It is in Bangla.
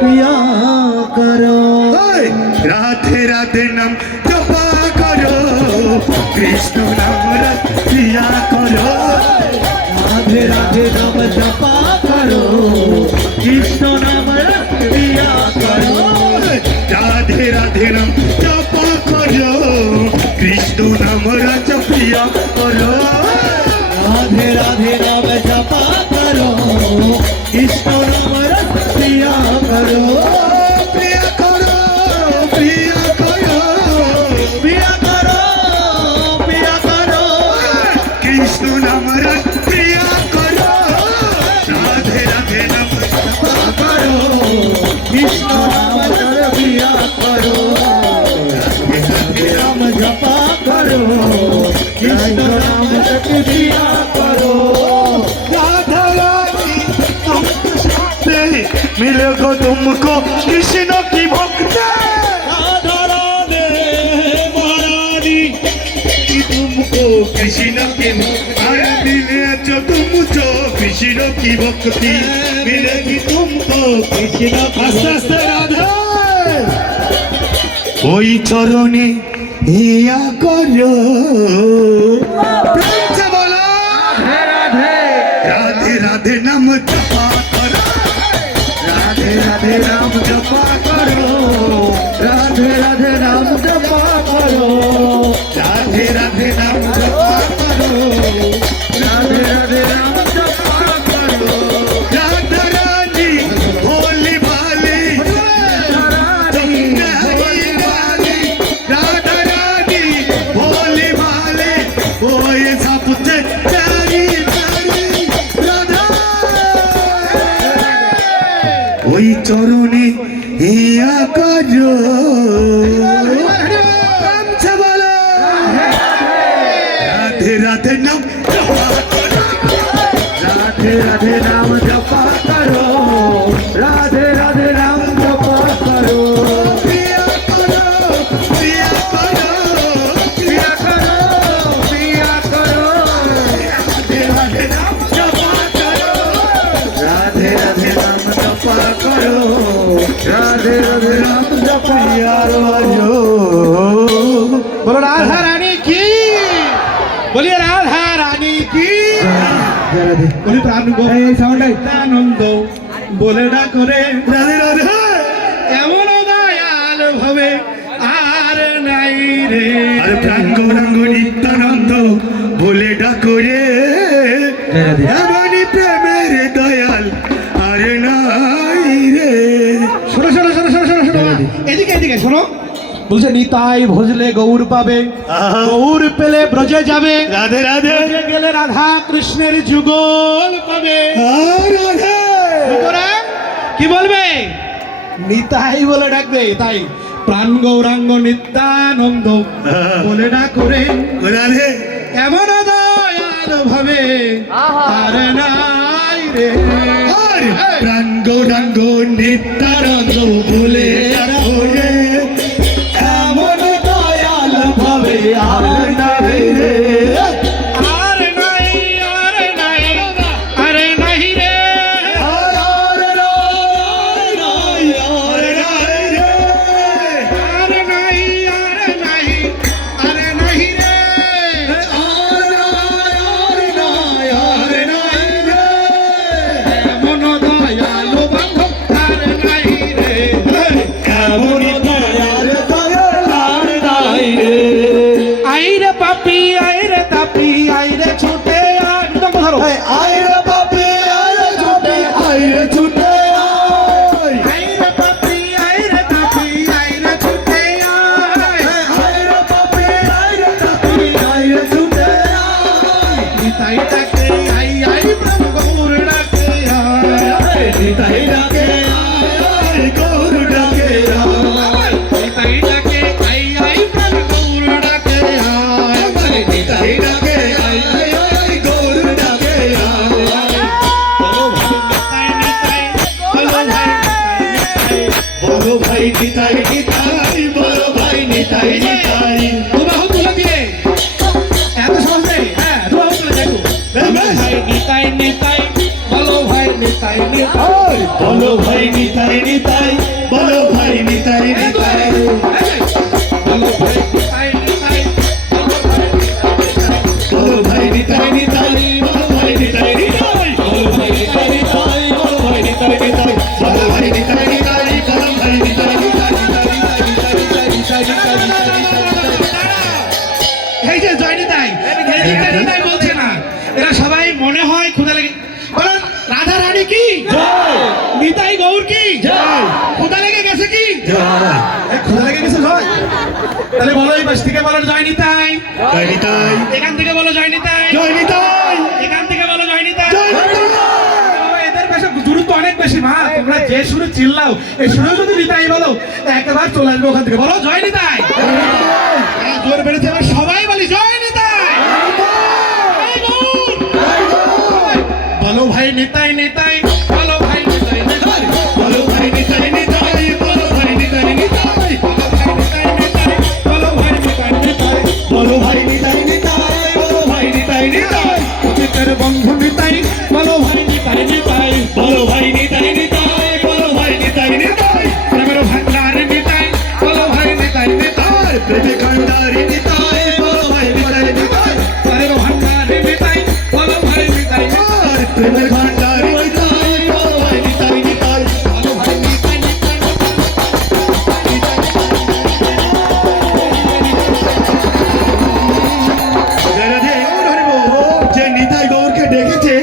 पिया करो। राधे राधे नाम जपा करो, कृष्ण नाम रस पिया करो। राधे राधे नाम जपा करो, कृष्ण नाम रस पिया करो। राधे राधे नाम जपा करो, कृष्ण नाम रस पिया करो। राधे राधे नाम जपा करो, कृष्ण नाम रस पिया करो। प्रिया करो, प्रिया करो, पिया करो, पिया करो, कृष्ण नाम रस प्रिया करो। राधे राधे नाम जपा करो, कृष्ण नाम रस पिया करो। नाम जपा करो, कृष्ण नाम रस पिया करो। राधा रानी तुमको साथे मिलेगा तुमको कृष्ण की भक्ति। राधा राधे महारानी कि तुमको कृष्ण की अरे मिले जो तुमको कृष्ण की भक्ति मिलेगी तुमको कृष्ण। आस्ते आस्ते राधा ওই চরণে হিয়া করো। প্রেম से बोलो राधे राधे नाम जपा करो। राधे राधे नाम जपा करो, राधे राधे नाम जपा करो। राधे राधे नाम जपा करो, राधे राधे नाम जपा करो। राधा रानी भोली भाली राधा रानी भोली भाली वो ये सबसे प्यारी प्यारी राधा। ওই চরণে হিয়া করো। প্রেম से बोलो राधे राधे नाम जपा करो। राधे राधे नाम जपा करो, राधे राधे नाम जपा करो। प्रिया करो, प्रिया करो, पिया करो, पिया करो, राधे राधे नाम जपा करो। राधे राधे नाम जपा करो, राधे राधे नाम जपा करो। बोलो राधा रानी की, बोलिए राधा रानी की। बोलिए প্রাণানন্দ বলে ডাকরে राधे राधे এমন দয়াল ভাবে আর নাই রে। अरे प्राण गौरांग नित्यानंद बोले डाको रे एमनी प्रेमेर दयाल अरे नाई रे। শোনো শোনো শোনো শোনো শোনো শোনো এদিকে এদিকে শোনো। বলছে নিতাই ভজলে গৌর পাবে, আহা। গৌর পেলে ব্রজে যাবে, राधे राधे ব্রজে গেলে রাধা কৃষ্ণের যুগল পাবে। राधे সুতরাং কি বলবে? নিতাই বলে ডাকবে। তাই প্রাণ গৌরাঙ্গ নিত্যানন্দ বলে ডাকরে राधे এমন দয়াল ভাবে আর নাই রে। और प्राण गौरांग नित्यानंद बोले डाको रे एमन दयाल भावे आर नाई रे। আর নাই, আর নাই, আর নাই রে। और नाई नाई और नाई रे। আর নাই, আর নাই, আর নাই রে। এমন দয়াল বান্ধব আর নাই রে। আইরে পাপি, আইরে তাপি, আইরে ছুটে আর ধরো। আইরে পাপি, আইরে তাপি, আইরে ছুটে আয়। নিতাই ডাকে আই, আই ব্রহ্ম গৌর ডাকে আয়। নিতাই ডাকে আই, আই ব্রহ্ম গৌর ডাকে আয়। বলো ভাই নিতাই, বলো ভাই নিতাই নিতাই। দুবাহু তুলে দিয়ে এত সহজ নেই। হ্যাঁ, দুবাহু তুলে দেখো। ভাই নিতাই নিতাই, বলো ভাই নিতাই নিতাই। বলো ভাই নিতাই নিতাই। নিতাই গৌর কি জয় খোদা লেগে গেছে কি জয় খোদা লেগে গেছে জয় তাহলে বলো এই পাশ থেকে বলো জয় নিতাই জয় নিতাই এখান থেকে বলো জয় নিতাই জয় নিতাই এখান থেকে বলো জয় নিতাই জয় নিতাই বাবা, এদের বেশি গুরুত্ব অনেক বেশি মা তোমরা যে সুরে চিল্লাও এই সুরে যদি নিতাই বলো একেবারে চলে আসবে ওখান থেকে বলো জয় নিতাই হ্যাঁ, জোর বেড়েছে এবার সবাই বলি জয় নিতাই এই গৌর। বলো ভাই নিতাই নিতাই বলো ভাই নিতাই নিতাই বলো ভাই নিতাই নিতাই বলো ভাই নিতাই নিতাই বলো ভাই নিতাই নিতাই বলো ভাই নিতাই নিতাই বলো ভাই নিতাই নিতাই অতীতের বন্ধু নিতাই বলো ভাই